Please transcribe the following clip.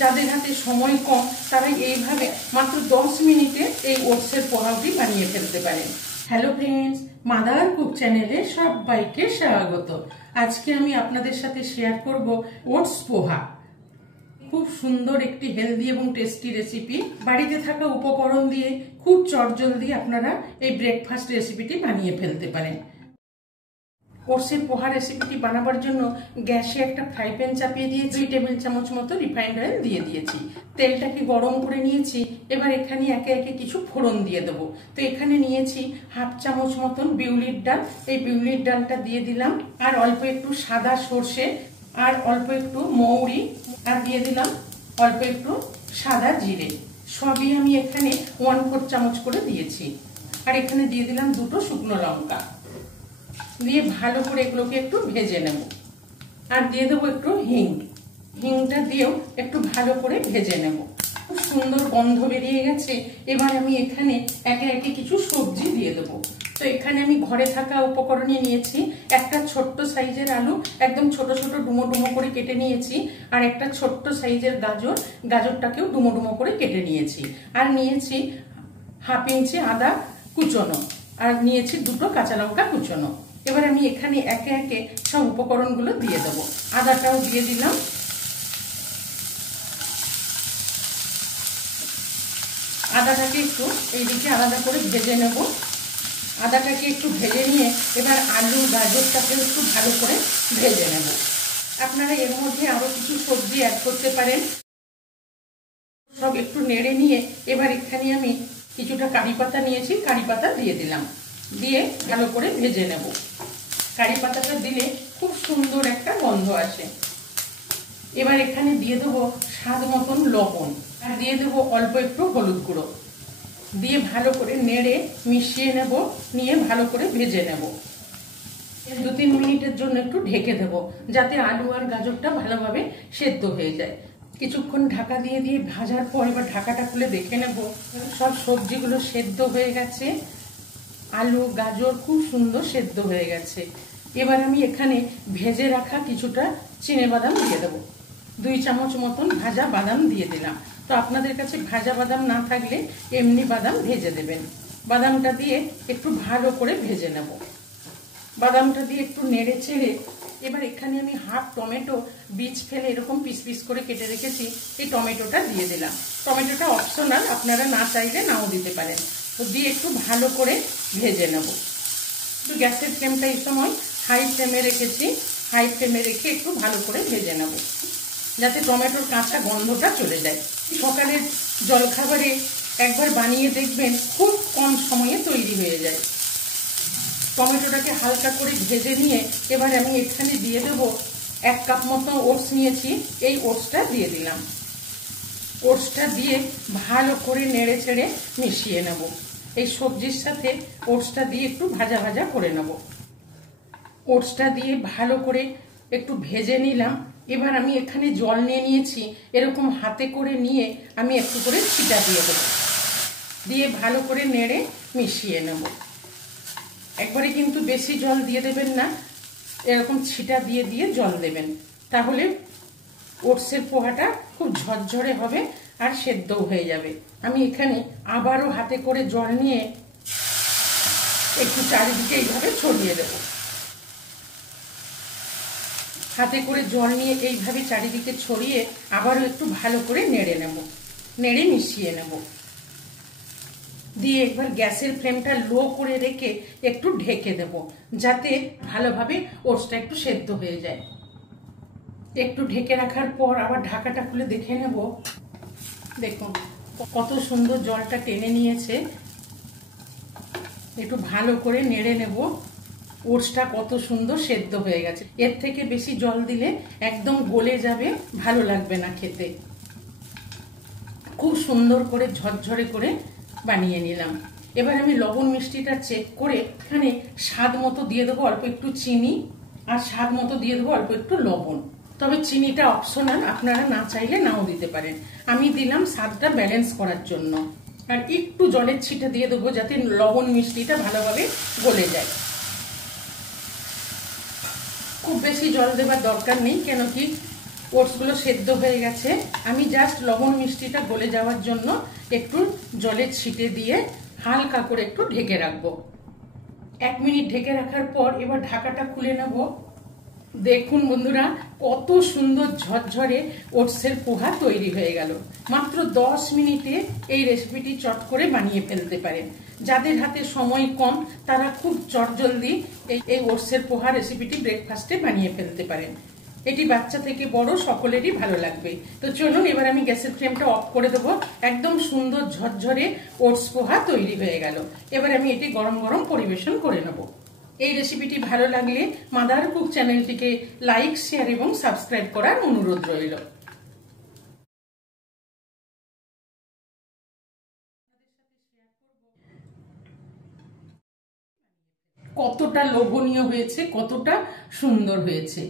যাদের হাতে সময় কম তারা এইভাবে মাত্র 10 মিনিটে এই ওটসের পোহাটি বানিয়ে ফেলতে পারেন। হ্যালো ফ্রেন্ডস, মাদার কুক চ্যানেলে সবাইকে স্বাগত। আজকে আমি আপনাদের সাথে শেয়ার করব ওটস পোহা। খুব সুন্দর একটি হেলদি এবং টেস্টি রেসিপি। বাড়িতে থাকা উপকরণ দিয়ে খুব চটজলদি আপনারা এই ব্রেকফাস্ট রেসিপিটি বানিয়ে ফেলতে পারেন। ওটসের পোহা রেসিপিটি বানাবার জন্য গ্যাসে একটা ফ্রাই প্যান চাপিয়ে দিয়ে 2 টেবিল চামচ মতো রিফাইন্ড অয়েল দিয়ে দিয়েছি। তেলটাকে গরম করে নিয়েছি। এবার এখানে একে একে কিছু ফোড়ন দিয়ে দেবো। তো এখানে নিয়েছি হাফ চামচ মতন বিউলির ডাল। এই বিউলির ডালটা দিয়ে দিলাম, আর অল্প একটু সাদা সর্ষে, আর অল্প একটু মৌরি, আর দিয়ে দিলাম অল্প একটু সাদা জিরে। সবই আমি এখানে 1/4 চামচ করে দিয়েছি। আর এখানে দিয়ে দিলাম 2টো শুকনো লঙ্কা। দিয়ে ভালো করে এগুলোকে একটু ভেজে নেব। আর দিয়ে দেবো একটু হিংটা দিয়েও একটু ভালো করে ভেজে নেব। খুব সুন্দর গন্ধ বেরিয়ে গেছে। এবার আমি এখানে একে একে কিছু সবজি দিয়ে দেবো। তো এখানে আমি ঘরে থাকা উপকরণে নিয়েছি একটা ছোট্ট সাইজের আলু, একদম ছোট ছোট ডুমো ডুমো করে কেটে নিয়েছি। আর একটা ছোট্ট সাইজের গাজরটাকেও ডুমো ডুমো করে কেটে নিয়েছি। আর নিয়েছি হাফ ইঞ্চি আদা কুচনো, আর নিয়েছি 2টো কাঁচা লঙ্কা কুচনো। এবার আমি এখানে একে একে সব উপকরণগুলো দিয়ে দেবো। আদাটাও দিয়ে দিলাম। আদাটাকে একটু এইদিকে আলাদা করে ভেজে নেব। আদাটাকে একটু ভেজে নিয়ে এবার আলু গাজরটাকে একটু ভালো করে ভেজে নেব। আপনারা এর মধ্যে আরো কিছু সবজি অ্যাড করতে পারেন। সব একটু নেড়ে নিয়ে এবার এখানে আমি কিছুটা কারি পাতা নিয়েছি, কারি পাতা দিয়ে দিলাম। দিয়ে ভালো করে ভেজে নেব। কারি পাতাটা দিলে খুব সুন্দর একটা গন্ধ আসে। এবার এখানে দিয়ে দেবো স্বাদ মতন লবণ, আর দিয়ে দেবো অল্প একটু হলুদ গুঁড়ো। দিয়ে ভালো করে নেড়ে মিশিয়ে নেব, নিয়ে ভালো করে ভেজে নেব। 2-3 মিনিটের জন্য একটু ঢেকে দেব, যাতে আলু আর গাজরটা ভালোভাবে সেদ্ধ হয়ে যায়। কিছুক্ষণ ঢাকা দিয়ে দিয়ে ভাজার পর এবার ঢাকাটা খুলে দেখে নেব সব সবজিগুলো সেদ্ধ হয়ে গেছে। আলু গাজর খুব সুন্দর সেদ্ধ হয়ে গেছে। এবার আমি এখানে ভেজে রাখা কিছুটা চিনেবাদাম দিয়ে দেবো। 2 চামচ মতন ভাজা বাদাম দিয়ে দিলাম। তো আপনাদের কাছে ভাজা বাদাম না থাকলে এমনি বাদাম ভেজে দেবেন। বাদামটা দিয়ে একটু ভালো করে ভেজে নেব। বাদামটা দিয়ে একটু নেড়ে চেড়ে এবার এখানে আমি হাফ টমেটো বীজ ফেলে এরকম পিস পিস করে কেটে রেখেছি, এই টমেটোটা দিয়ে দিলাম। টমেটোটা অপশনাল, আপনারা না চাইলে নাও দিতে পারেন। তো দিয়ে একটু ভালো করে ভেজে নেব। একটু গ্যাসের ফ্লেমটা এই সময় হাই ফ্লেমে রেখেছি। হাই ফ্লেমে রেখে একটু ভালো করে ভেজে নেব, যাতে টমেটোর কাঁচা গন্ধটা চলে যায়। সকালের জলখাবারে একবার বানিয়ে দেখবেন, খুব কম সময়ে তৈরি হয়ে যায়। টমেটোটাকে হালকা করে ভেজে নিয়ে এবার আমি এখানে দিয়ে দেব 1 কাপ মতো ওটস নিয়েছি, এই ওটসটা দিয়ে দিলাম। ওটসটা দিয়ে ভালো করে নেড়ে ছেড়ে মিশিয়ে নেব। এই সবজির সাথে ওটসটা দিয়ে একটু ভাজা ভাজা করে নেব। ওটসটা দিয়ে ভালো করে একটু ভেজে নিলাম। এবার আমি এখানে জল নিয়ে নিয়েছি, এরকম হাতে করে নিয়ে আমি একটু করে ছিটা দিয়ে দেবো। দিয়ে ভালো করে নেড়ে মিশিয়ে নেব। একবারে কিন্তু বেশি জল দিয়ে দেবেন না, এরকম ছিটা দিয়ে দিয়ে জল দেবেন। তাহলে ওটসের পোহাটা খুব ঝরঝরে হবে আর সেদ্ধও হয়ে যাবে। আমি এখানে আবারও হাতে করে জল নিয়ে একটু চারিদিকে এইভাবে ছড়িয়ে দেব। হাতে করে জল নিয়ে এইভাবে চারিদিকে ছড়িয়ে আবারও একটু ভালো করে নেড়ে নেব, নেড়ে মিশিয়ে নেব। দিয়ে একবার গ্যাসের ফ্লেমটা লো করে রেখে একটু ঢেকে দেব, যাতে ভালোভাবে ওটসটা একটু সেদ্ধ হয়ে যায়। একটু ঢেকে রাখার পর আবার ঢাকাটা খুলে দেখে নেব। দেখুন কত সুন্দর জলটা টেনে নিয়েছে। একটু ভালো করে নেড়ে নেব। ওটসটা কত সুন্দর সেদ্ধ হয়ে গেছে। এর থেকে বেশি জল দিলে একদম গলে যাবে, ভালো লাগবে না খেতে। খুব সুন্দর করে ঝরঝরে করে বানিয়ে নিলাম। এবার আমি লবণ মিষ্টিটা চেক করে এখানে স্বাদ মতো দিয়ে দেবো অল্প একটু চিনি, আর স্বাদ মতো দিয়ে দেবো অল্প একটু লবণ। তবে চিনিটা অপশনাল, আপনারা না চাইলে নাও দিতে পারেন। আমি দিলাম স্বাদটা ব্যালেন্স করার জন্য। আর একটু জলের ছিটা দিয়ে দেবো, যাতে লবণ মিষ্টিটা ভালোভাবে গলে যায়। খুব বেশি জল দেবার দরকার নেই, কেন কি ওটসগুলো সেদ্ধ হয়ে গেছে। আমি জাস্ট লবণ মিষ্টিটা গলে যাওয়ার জন্য একটু জলের ছিটে দিয়ে হালকা করে একটু ঢেকে রাখবো। 1 মিনিট ঢেকে রাখার পর এবার ঢাকাটা খুলে নেব। দেখুন বন্ধুরা, কত সুন্দর ঝরঝরে ওটসের পোহা তৈরি হয়ে গেল। মাত্র 10 মিনিটে এই রেসিপিটি চট করে বানিয়ে ফেলতে পারেন। যাদের হাতে সময় কম তারা খুব চটজলদি এই ওটসের পোহা রেসিপিটি ব্রেকফাস্টে বানিয়ে ফেলতে পারেন। এটি বাচ্চা থেকে বড় সকলেরই ভালো লাগবে। তো চলুন এবার আমি গ্যাসের ফ্লেমটা অফ করে দেবো। একদম সুন্দর ঝরঝরে ওটস পোহা তৈরি হয়ে গেল। এবার আমি এটি গরম গরম পরিবেশন করে নেব। এই রেসিপিটি ভালো লাগলে মাদার কুক চ্যানেলটিকে লাইক, শেয়ার এবং সাবস্ক্রাইব করার অনুরোধ রইল। কতটা লোভনীয় হয়েছে, কতটা সুন্দর হয়েছে।